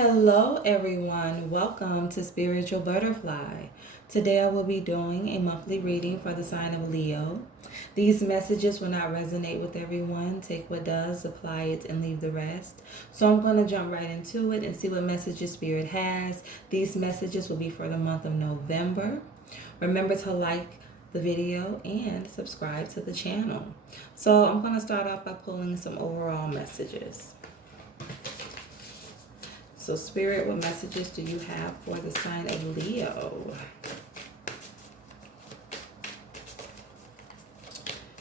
Hello, everyone. Welcome to Spiritual Butterfly. Today, I will be doing a monthly reading for the sign of Leo. These messages will not resonate with everyone. Take what does, apply it, and leave the rest. So, I'm going to jump right into it and see what messages Spirit has. These messages will be for the month of November. Remember to like the video and subscribe to the channel. So, I'm going to start off by pulling some overall messages. So, Spirit, what messages do you have for the sign of Leo?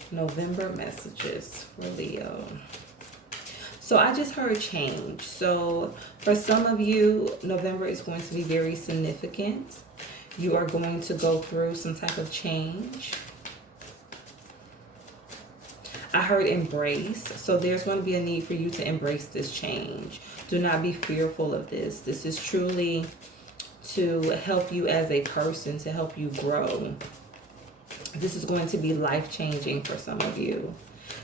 November messages for Leo. So, I just heard change. So, for some of you, November is going to be very significant. You are going to go through some type of change. I heard embrace. So there's going to be a need for you to embrace this change. Do not be fearful of this. This is truly to help you as a person, to help you grow. This is going to be life-changing for some of you.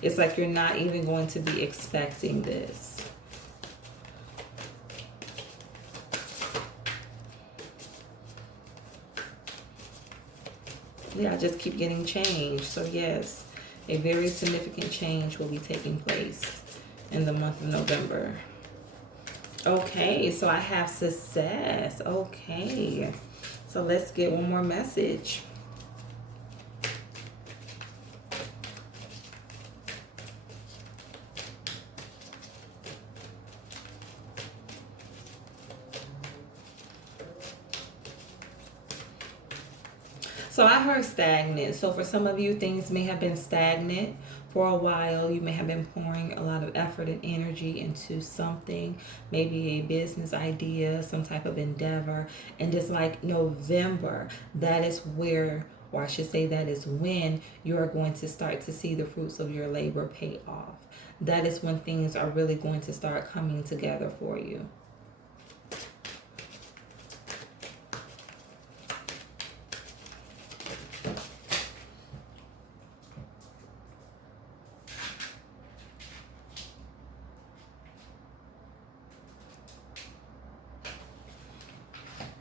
It's like you're not even going to be expecting this. Yeah, I just keep getting change. So yes, a very significant change will be taking place in the month of November. Okay, so I have success. Okay, so let's get one more message. So I heard stagnant. So for some of you, things may have been stagnant for a while. You may have been pouring a lot of effort and energy into something, maybe a business idea, some type of endeavor. And just like November, that is where, or I should say that is when you are going to start to see the fruits of your labor pay off. That is when things are really going to start coming together for you.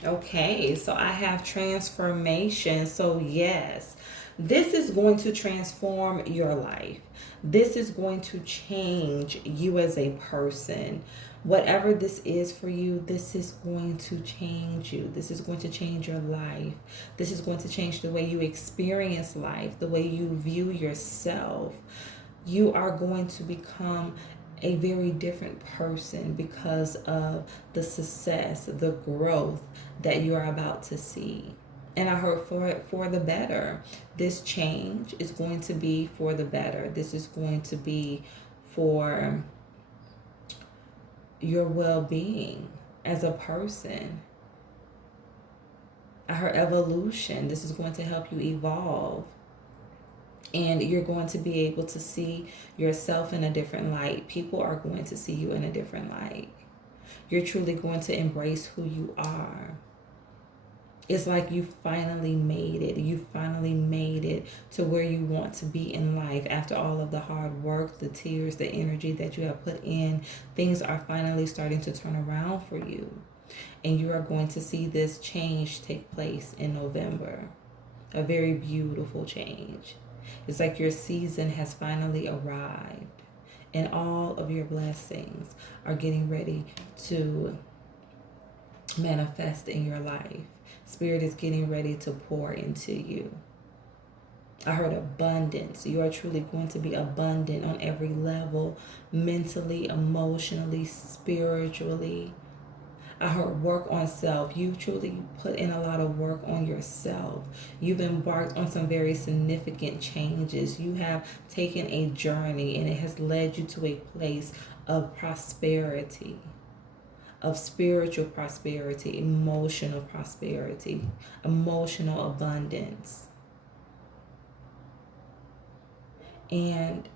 Okay, so I have transformation. So yes, this is going to transform your life. This is going to change you as a person. Whatever this is for you, this is going to change you. This is going to change your life. This is going to change the way you experience life, the way you view yourself. You are going to become a very different person because of the success, the growth that you are about to see. And I heard for the better. This change is going to be for the better. This is going to be for your well-being as a person. I heard evolution. This is going to help you evolve. And you're going to be able to see yourself in a different light. People are going to see you in a different light. You're truly going to embrace who you are. It's like you finally made it. You finally made it to where you want to be in life. After all of the hard work, the tears, the energy that you have put in, things are finally starting to turn around for you. And you are going to see this change take place in November. A very beautiful change. It's like your season has finally arrived. And all of your blessings are getting ready to manifest in your life. Spirit is getting ready to pour into you. I heard abundance. You are truly going to be abundant on every level, mentally, emotionally, spiritually. I heard work on self. You've truly put in a lot of work on yourself. You've embarked on some very significant changes. You have taken a journey and it has led you to a place of prosperity, of spiritual prosperity, emotional prosperity, emotional abundance. And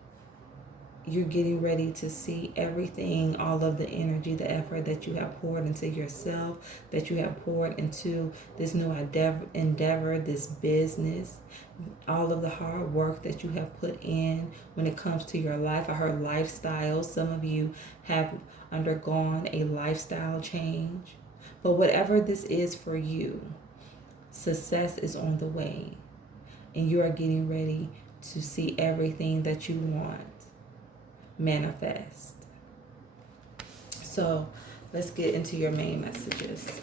you're getting ready to see everything, all of the energy, the effort that you have poured into yourself, that you have poured into this new endeavor, this business, all of the hard work that you have put in when it comes to your life. I heard lifestyle. Some of you have undergone a lifestyle change. But whatever this is for you, success is on the way. And you are getting ready to see everything that you want manifest. So let's get into your main messages.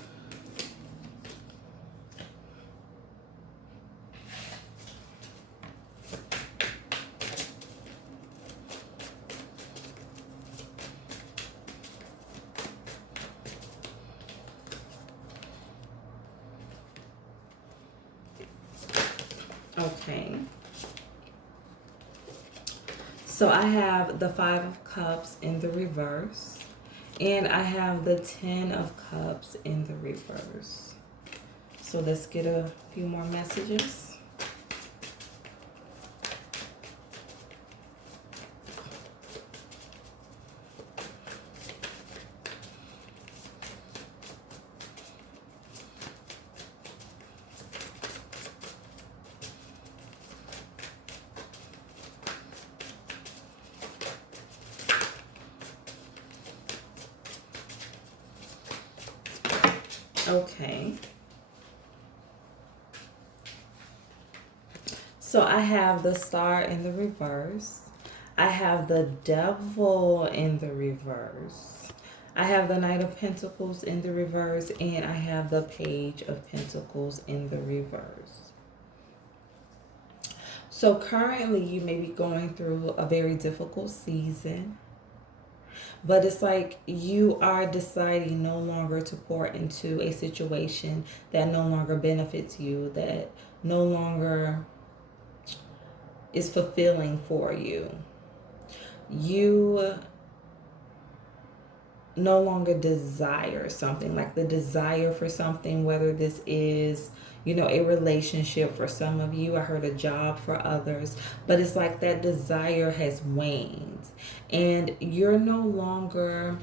Okay. So I have the Five of Cups in the reverse. And I have the 10 of Cups in the reverse. So let's get a few more messages. Okay. So I have the Star in the reverse. I have the Devil in the reverse. I have the Knight of Pentacles in the reverse. And I have the Page of Pentacles in the reverse. So currently you may be going through a very difficult season. But it's like you are deciding no longer to pour into a situation that no longer benefits you, that no longer is fulfilling for you. You no longer desire something, like the desire for something, whether this is, a relationship for some of you. I heard a job for others, but it's like that desire has waned and you're no longer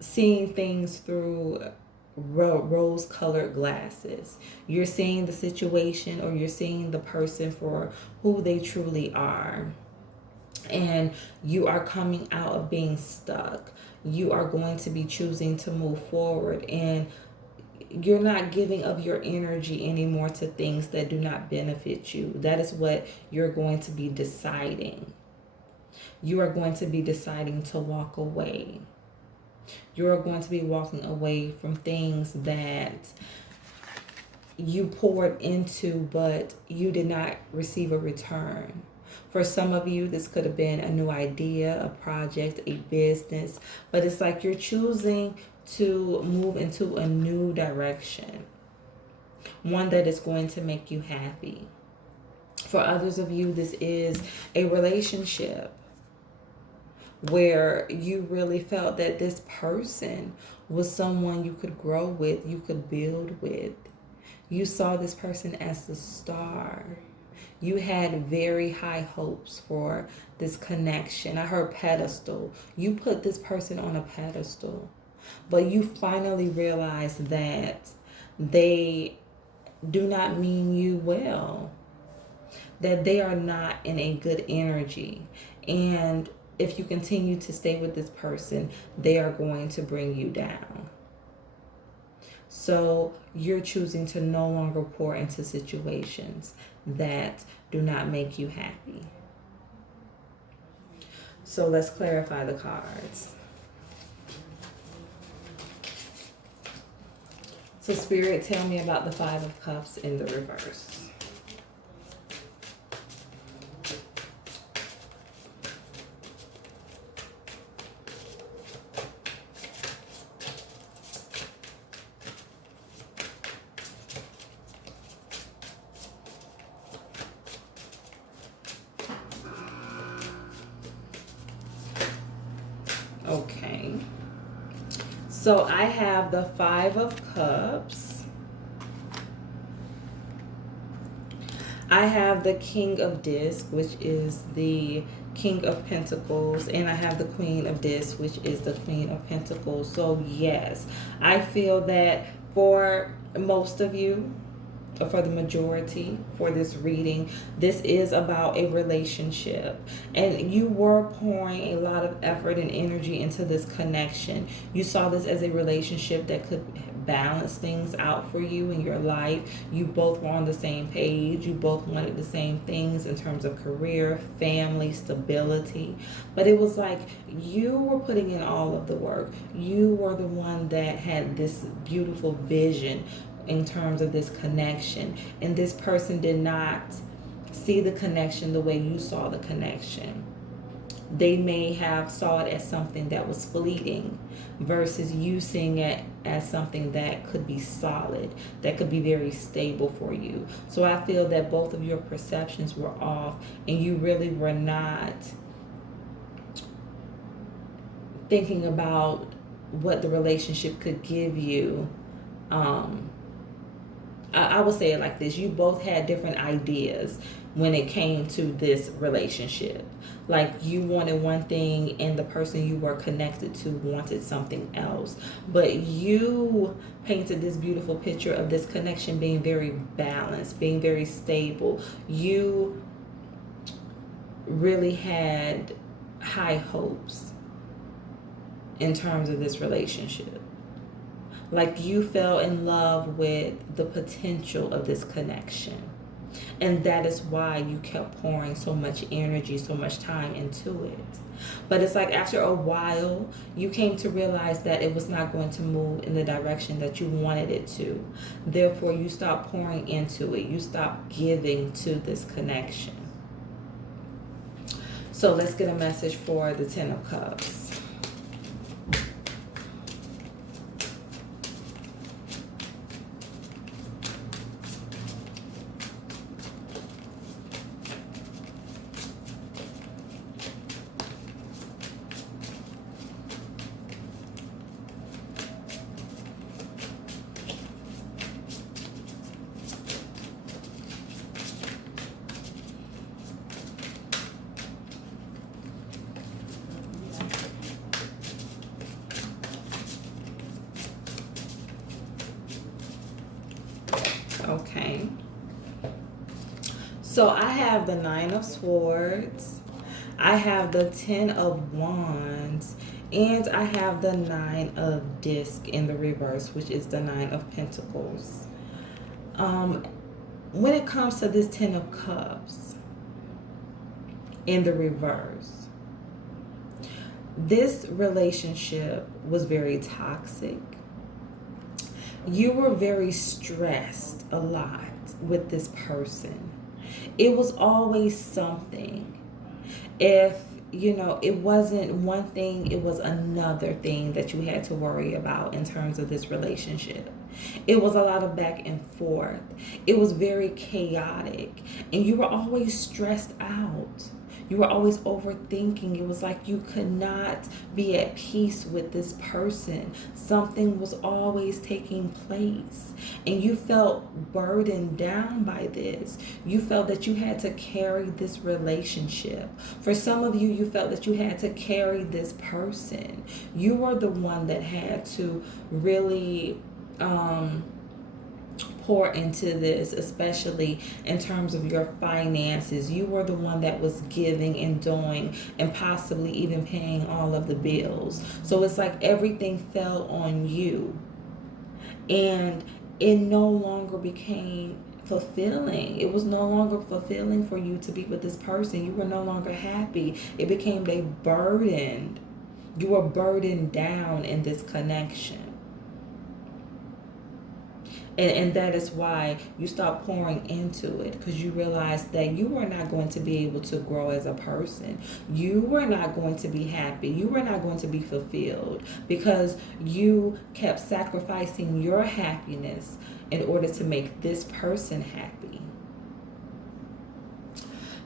seeing things through rose-colored glasses. You're seeing the situation, or you're seeing the person for who they truly are. And you are coming out of being stuck. You are going to be choosing to move forward, and you're not giving of your energy anymore to things that do not benefit you. That is what you're going to be deciding. You are going to be deciding to walk away. You're going to be walking away from things that you poured into, but you did not receive a return. For some of you, this could have been a new idea, a project, a business, but it's like you're choosing to move into a new direction, one that is going to make you happy. For others of you, this is a relationship where you really felt that this person was someone you could grow with, you could build with. You saw this person as the star. You had very high hopes for this connection. I heard pedestal. You put this person on a pedestal, but you finally realized that they do not mean you well, that they are not in a good energy. And if you continue to stay with this person, they are going to bring you down. So you're choosing to no longer pour into situations that do not make you happy. So let's clarify the cards. So Spirit, tell me about the Five of Cups in the reverse. Okay. So I have the Five of Cups. I have the King of Discs, which is the King of Pentacles, and I have the Queen of Discs, which is the Queen of Pentacles. So yes, I feel that for most of you, or for the majority for this reading, this is about a relationship, and you were pouring a lot of effort and energy into this connection. You saw this as a relationship that could balance things out for you in your life. You both were on the same page. You both wanted the same things in terms of career, family, stability. But it was like you were putting in all of the work. You were the one that had this beautiful vision in terms of this connection, and this person did not see the connection the way you saw the connection. They may have saw it as something that was fleeting versus you seeing it as something that could be solid, that could be very stable for you. So I feel that both of your perceptions were off, and you really were not thinking about what the relationship could give you. I would say it like this: you both had different ideas when it came to this relationship. Like you wanted one thing, and the person you were connected to wanted something else. But you painted this beautiful picture of this connection being very balanced, being very stable. You really had high hopes in terms of this relationship. Like you fell in love with the potential of this connection. And that is why you kept pouring so much energy, so much time into it. But it's like after a while, you came to realize that it was not going to move in the direction that you wanted it to. Therefore, you stopped pouring into it. You stopped giving to this connection. So let's get a message for the Ten of Cups. Okay. So I have the Nine of Swords. I have the Ten of Wands. And I have the Nine of Discs in the reverse, which is the Nine of Pentacles. When it comes to this Ten of Cups in the reverse, this relationship was very toxic. You were very stressed a lot with this person. It was always something. If, it wasn't one thing, it was another thing that you had to worry about in terms of this relationship. It was a lot of back and forth. It was very chaotic. And you were always stressed out. You were always overthinking. It was like you could not be at peace with this person. Something was always taking place. And you felt burdened down by this. You felt that you had to carry this relationship. For some of you, you felt that you had to carry this person. You were the one that had to really pour into this, especially in terms of your finances. You were the one that was giving and doing and possibly even paying all of the bills. So it's like everything fell on you, and it no longer became fulfilling. It was no longer fulfilling for you to be with this person. You were no longer happy. It became a burden. You were burdened down in this connection. And that is why you stopped pouring into it, because you realized that you were not going to be able to grow as a person. You were not going to be happy. You were not going to be fulfilled because you kept sacrificing your happiness in order to make this person happy.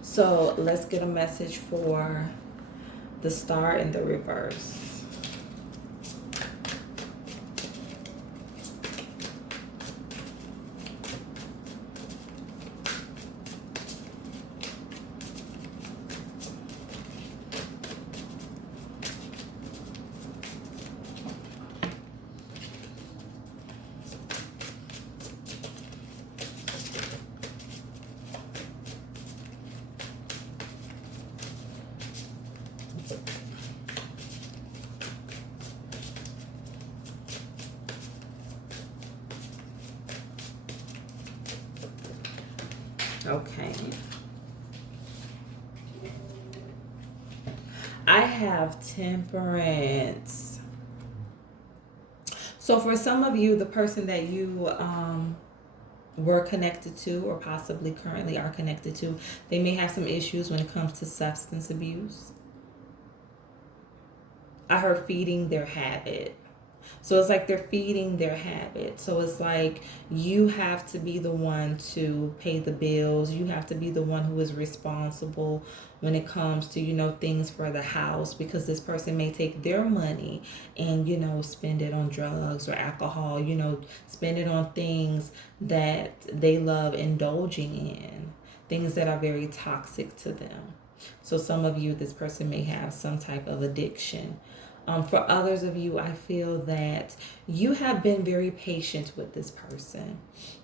So let's get a message for the Star in the reverse. Okay. I have Temperance. So for some of you, the person that you were connected to or possibly currently are connected to, they may have some issues when it comes to substance abuse. I heard feeding their habit. So it's like they're feeding their habit. So it's like you have to be the one to pay the bills. You have to be the one who is responsible when it comes to, things for the house, because this person may take their money and, spend it on drugs or alcohol, spend it on things that they love indulging in, things that are very toxic to them. So some of you, this person may have some type of addiction. For others of you, I feel that you have been very patient with this person.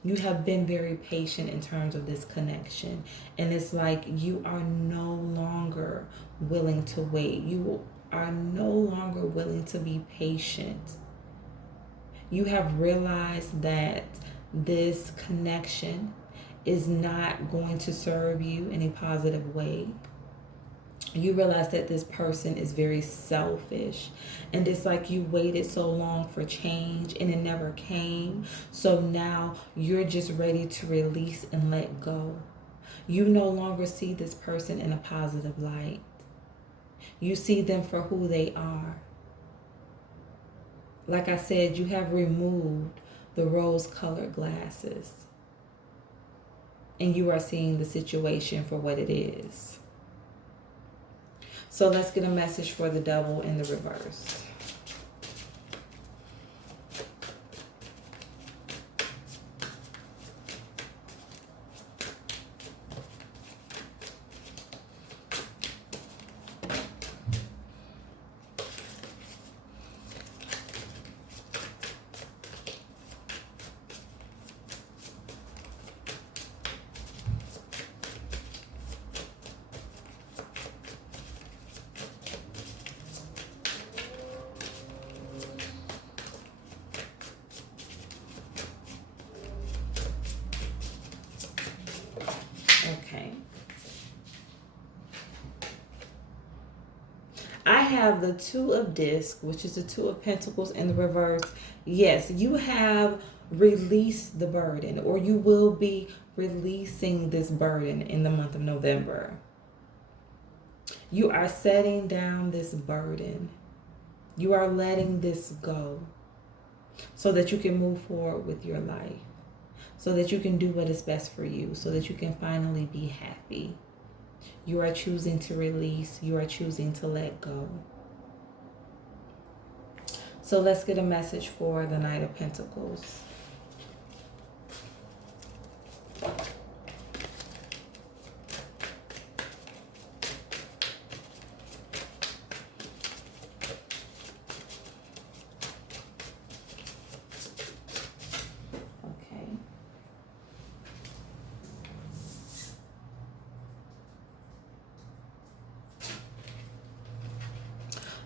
You have been very patient in terms of this connection. And it's like you are no longer willing to wait. You are no longer willing to be patient. You have realized that this connection is not going to serve you in a positive way. You realize that this person is very selfish, and it's like you waited so long for change and it never came. So now you're just ready to release and let go. You no longer see this person in a positive light. You see them for who they are. Like I said, you have removed the rose-colored glasses and you are seeing the situation for what it is. So let's get a message for the Devil in the reverse. Okay. I have the Two of Discs, which is the Two of Pentacles in the reverse. Yes, you have released the burden, or you will be releasing this burden in the month of November. You are setting down this burden. You are letting this go so that you can move forward with your life, so that you can do what is best for you, so that you can finally be happy. You are choosing to release. You are choosing to let go. So let's get a message for the Knight of Pentacles.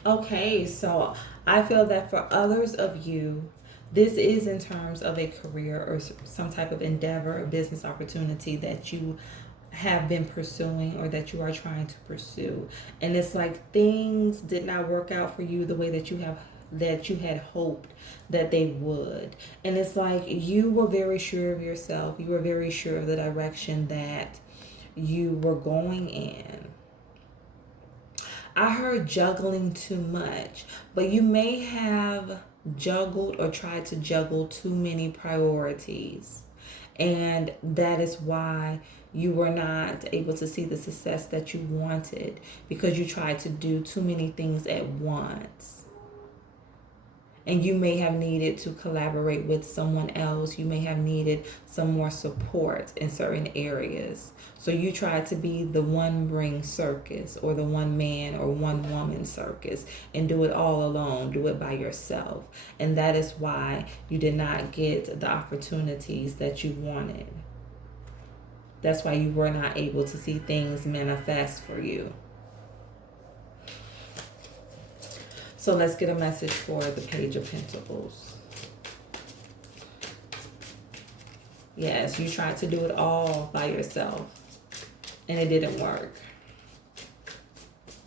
Okay, so I feel that for others of you, this is in terms of a career or some type of endeavor or business opportunity that you have been pursuing or that you are trying to pursue. And it's like things did not work out for you the way that you had hoped that they would. And it's like you were very sure of yourself. You were very sure of the direction that you were going in. I heard juggling too much, but you may have juggled or tried to juggle too many priorities. And that is why you were not able to see the success that you wanted, because you tried to do too many things at once. And you may have needed to collaborate with someone else. You may have needed some more support in certain areas. So you tried to be the one ring circus or the one man or one woman circus and do it all alone, do it by yourself. And that is why you did not get the opportunities that you wanted. That's why you were not able to see things manifest for you. So let's get a message for the Page of Pentacles. Yes, you tried to do it all by yourself and it didn't work.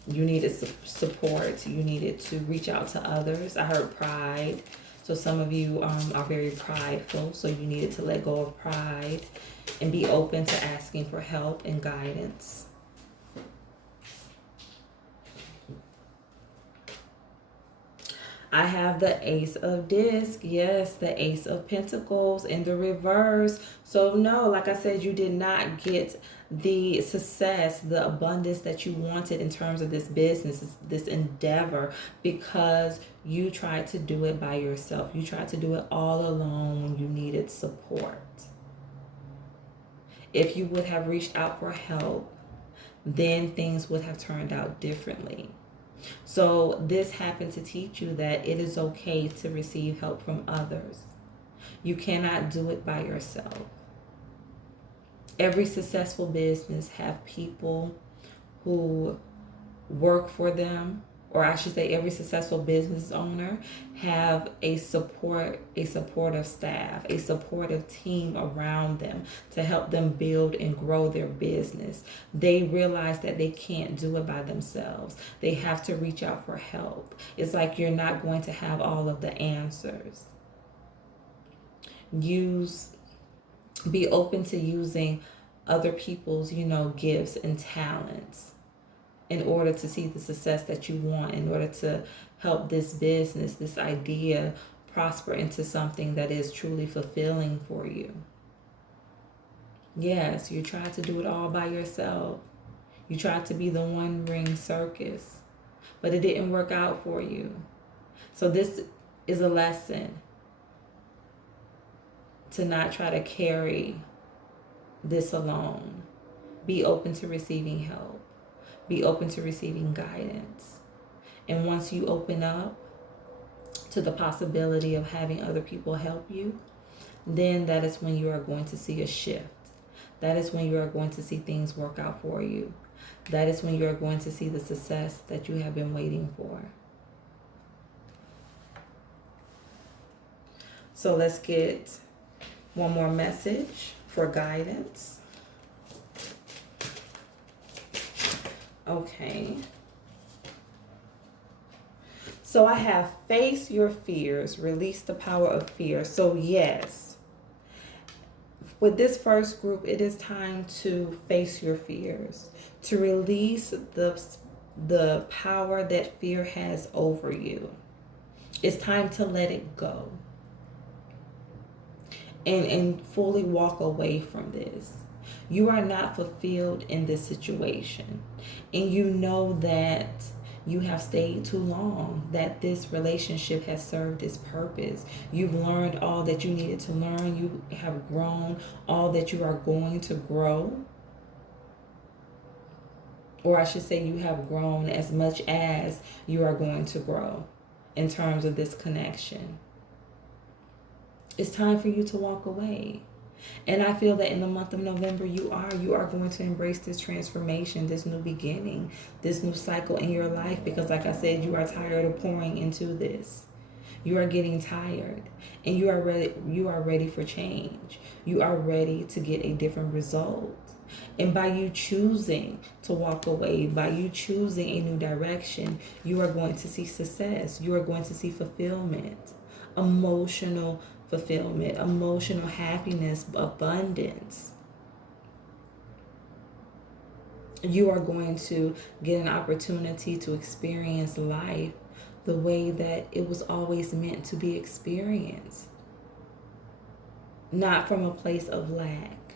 You needed support. You needed to reach out to others. I heard pride. So some of you are very prideful. So you needed to let go of pride and be open to asking for help and guidance. I have the Ace of Disc. Yes, the Ace of Pentacles in the reverse. So no, like I said, you did not get the success, the abundance that you wanted in terms of this business, this endeavor, because you tried to do it by yourself. You tried to do it all alone when you needed support. If you would have reached out for help, then things would have turned out differently. So this happened to teach you that it is okay to receive help from others. You cannot do it by yourself. Every successful business have people who work for them, or I should say every successful business owner have a supportive staff, a supportive team around them to help them build and grow their business. They realize that they can't do it by themselves. They have to reach out for help. It's like you're not going to have all of the answers. Be open to using other people's, gifts and talents in order to see the success that you want, in order to help this business, this idea prosper into something that is truly fulfilling for you. Yes, you tried to do it all by yourself. You tried to be the one ring circus, but it didn't work out for you. So this is a lesson to not try to carry this alone. Be open to receiving help. Be open to receiving guidance. And once you open up to the possibility of having other people help you, then that is when you are going to see a shift. That is when you are going to see things work out for you. That is when you are going to see the success that you have been waiting for. So let's get one more message for guidance. Okay. So I have face your fears, release the power of fear. So yes, with this first group, it is time to face your fears, to release the power that fear has over you. It's time to let it go and fully walk away from this. You are not fulfilled in this situation. And you know that you have stayed too long, that this relationship has served its purpose. You've learned all that you needed to learn. You have grown all that you are going to grow. Or I should say you have grown as much as you are going to grow in terms of this connection. It's time for you to walk away. And I feel that in the month of November, you are going to embrace this transformation, this new beginning, this new cycle in your life. Because like I said, you are tired of pouring into this. You are getting tired and you are ready for change. You are ready to get a different result. And by you choosing to walk away, by you choosing a new direction, you are going to see success. You are going to see fulfillment, emotional fulfillment, emotional happiness, abundance. You are going to get an opportunity to experience life the way that it was always meant to be experienced. Not from a place of lack,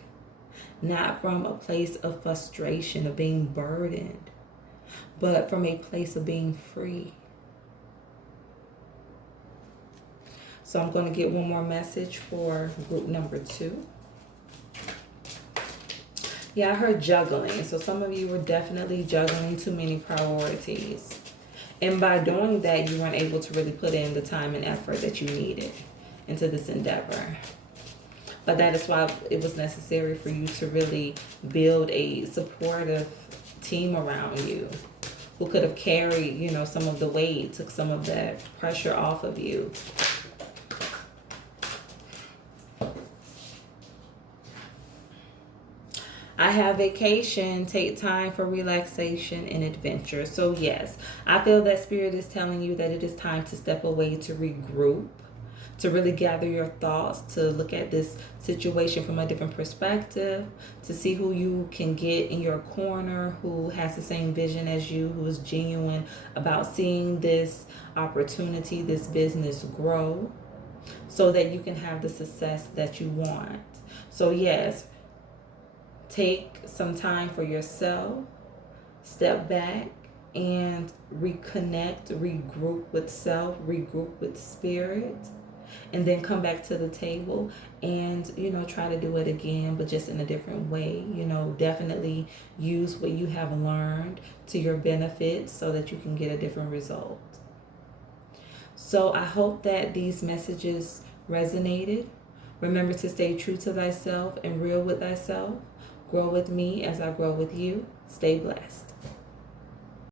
not from a place of frustration, of being burdened, but from a place of being free. So I'm going to get one more message for group number 2. Yeah, I heard juggling. So some of you were definitely juggling too many priorities. And by doing that, you weren't able to really put in the time and effort that you needed into this endeavor. But that is why it was necessary for you to really build a supportive team around you who could have carried, some of the weight, took some of that pressure off of you. I have vacation, take time for relaxation and adventure. So, yes, I feel that Spirit is telling you that it is time to step away to regroup, to really gather your thoughts, to look at this situation from a different perspective, to see who you can get in your corner, who has the same vision as you, who is genuine about seeing this opportunity, this business grow, so that you can have the success that you want. So, yes, take some time for yourself, step back, and reconnect, regroup with self, regroup with spirit, and then come back to the table and try to do it again, but just in a different way. Definitely use what you have learned to your benefit so that you can get a different result. So I hope that these messages resonated. Remember to stay true to thyself and real with thyself. Grow with me as I grow with you. Stay blessed.